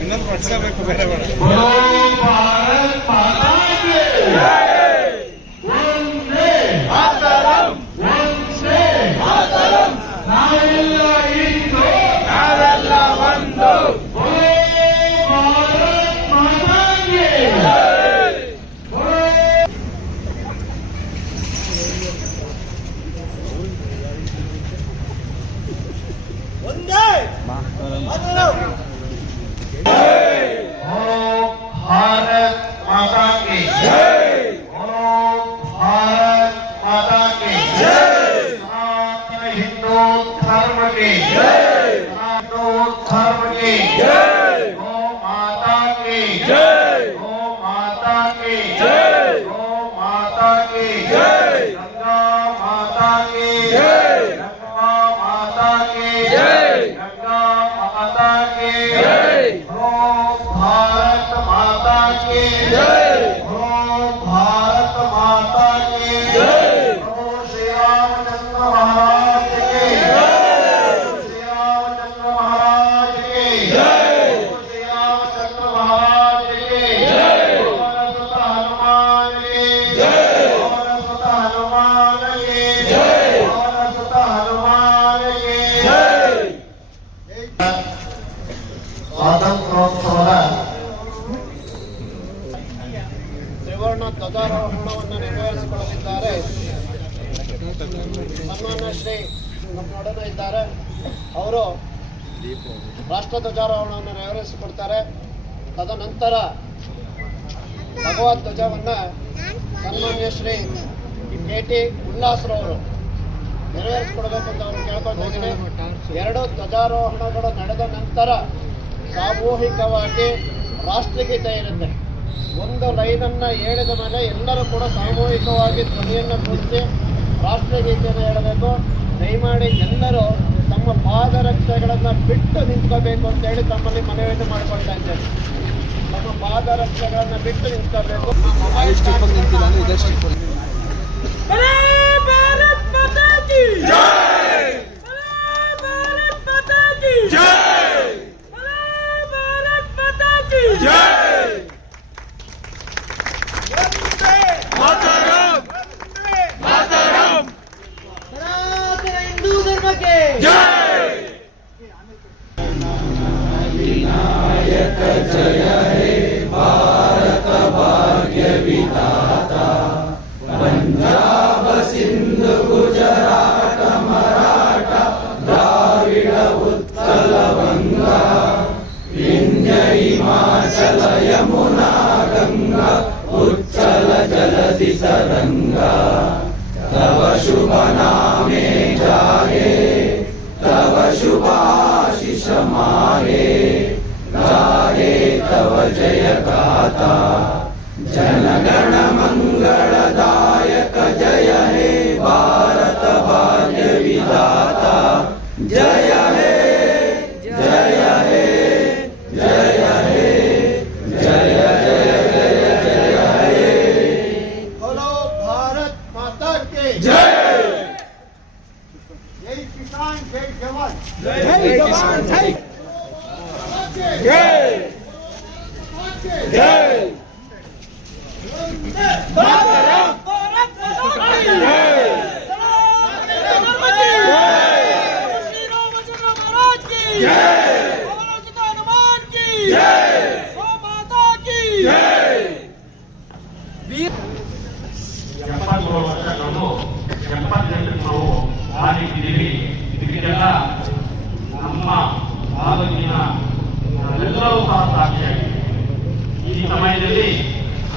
ಇನ್ನೊಂದು ಪಡ್ಸ್ಕೋಬೇಕು ಬೇರೆ ಬೇಡ. Yeah. ಸನ್ಮಾನ್ಯ ಶ್ರೀ ನಮ್ಮೊಡನೆ ಇದ್ದಾರೆ. ಅವರು ರಾಷ್ಟ್ರ ಧ್ವಜಾರೋಹಣವನ್ನು ನೆರವೇರಿಸಿಕೊಡ್ತಾರೆ. ತದನಂತರ ಭಗವದ್ ಧ್ವಜವನ್ನು ಸನ್ಮಾನ್ಯ ಶ್ರೀ ಕೆ ಟಿ ಉಲ್ಲಾಸ್ರವರು ನೆರವೇರಿಸಿಕೊಡ್ಬೇಕು ಅಂತ ಅವ್ರು ಕೇಳ್ಕೊಂಡಿದ್ದೀನಿ ಎರಡು ಧ್ವಜಾರೋಹಣಗಳು ನಡೆದ ನಂತರ ಸಾಮೂಹಿಕವಾಗಿ ರಾಷ್ಟ್ರಗೀತೆ ಇರುತ್ತೆ. ಒಂದು ಲೈನನ್ನು ಹೇಳಿದ ಮೇಲೆ ಎಲ್ಲರೂ ಕೂಡ ಸಾಮೂಹಿಕವಾಗಿ ಧ್ವನಿಯನ್ನು ಕೂಡಿಸಿ ರಾಷ್ಟ್ರಗೀತೆಯನ್ನು ಹೇಳಬೇಕು. ದಯಮಾಡಿ ಎಲ್ಲರೂ ತಮ್ಮ ಪಾದರಕ್ಷೆಗಳನ್ನು ಬಿಟ್ಟು ನಿಂತ್ಕೋಬೇಕು ಅಂತೇಳಿ ತಮ್ಮಲ್ಲಿ ಮನವಿಯನ್ನು ಮಾಡ್ಕೊಳ್ತಾ ಇದ್ದೇನೆ. ತಮ್ಮ ಪಾದರಕ್ಷೆಗಳನ್ನು ಬಿಟ್ಟು ನಿಂತ್ಕೋಬೇಕು. जल यमुना गंगा उच्चल जलधि तरंगा तव शुभ नामे जागे तव शुभाशिष मागे गाये तव जय गाता जनगण मंगलदायक जय हे भारत भाग्य विधाता जय જય જવાન જય જય જય ભારત ભારત જય જય ಎಪ್ಪತ್ತು ವರ್ಷಗಳು ಎಂಬತ್ತೆಂಟು ನಾವು ಆಗಿ ಇದಕ್ಕೆಲ್ಲ ನಮ್ಮ ತಾಲೂಕಿನ ಎಲ್ಲರೂ ಸಹ ಸಾಕ್ಷಿಯಾಗಿದೆ. ಈ ಸಮಯದಲ್ಲಿ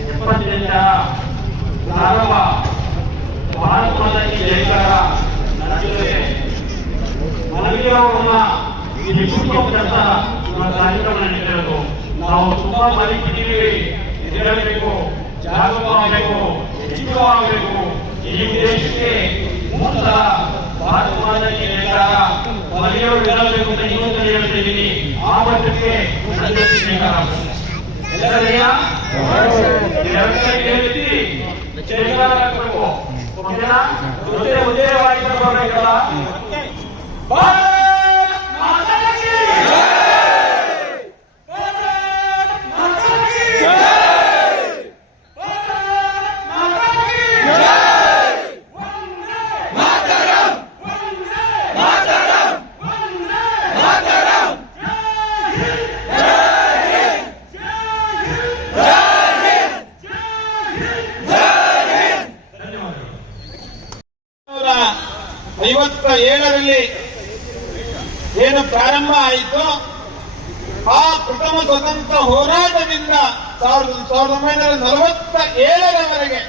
ಎಪ್ಪತ್ತೆಂಟರ ಪ್ರಾರಂಭ ಭಾರತದಲ್ಲಿ ಈ ಜಯಕಾರ ನಡೆಸಿದರೆ ಮಲಗಿರೋರನ್ನ ನಿಶ್ಚಿತವಾದಂತ ಕಾರ್ಯಕ್ರಮ ನಾವು ತುಂಬಾ ಮಲಗಿದ್ದೀವಿ ಎದ್ದೇಳಬೇಕು ಜಾಗೃತವಾಗಬೇಕು ಎಚ್ಚರವಾಗಬೇಕು ಈ ದೇಶಕ್ಕೆ ಮೂಲ ಈ ನಿರ್ಧಾರ ಮಲಗಿರೋರು ಇರಬೇಕು ಅಂತ ಇನ್ನೊಂದು ಹೇಳ್ತಾ ಇದ್ದೀನಿ ಆ ಮಟ್ಟಕ್ಕೆ ಉದಯವಾಗಿ ಬರಬೇಕಲ್ಲ? ಏಳರಲ್ಲಿ ಏನು ಪ್ರಾರಂಭ ಆಯಿತು, ಆ ಪ್ರಥಮ ಸ್ವತಂತ್ರ ಹೋರಾಟದಿಂದ ಸಾವಿರದ ಸಾವಿರದ ಒಂಬೈನೂರ ನಲವತ್ತ ಏಳರವರೆಗೆ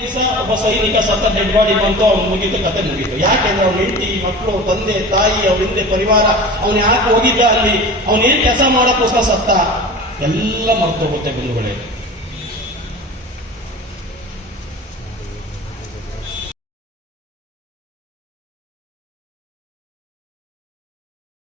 ದಿವಸ ಒಬ್ಬ ಸೈನಿಕ ಸತ್ತ ಡೆಡ್ ಬಾಡಿ ಬಂತು, ಅವ್ನು ಮುಗಿತು, ಕತೆ ಮುಗೀತು. ಯಾಕೆಂದ್ರೆ ಅವ್ನ ಹೆಂಡತಿ ಮಕ್ಕಳು ತಂದೆ, ತಾಯಿ, ಅವ್ರ ಹಿಂದೆ ಪರಿವಾರ, ಅವ್ನು ಯಾಕೆ ಹೋಗಿದ್ದ ಅಲ್ಲಿ? ಅವನೇನ್ ಕೆಲಸ ಮಾಡೋಕ್ಕೋಸ್ಕರ ಸತ್ತ? ಎಲ್ಲ ಮರ್ತೋಗುತ್ತೆ ಬಂಧುಗಳೇ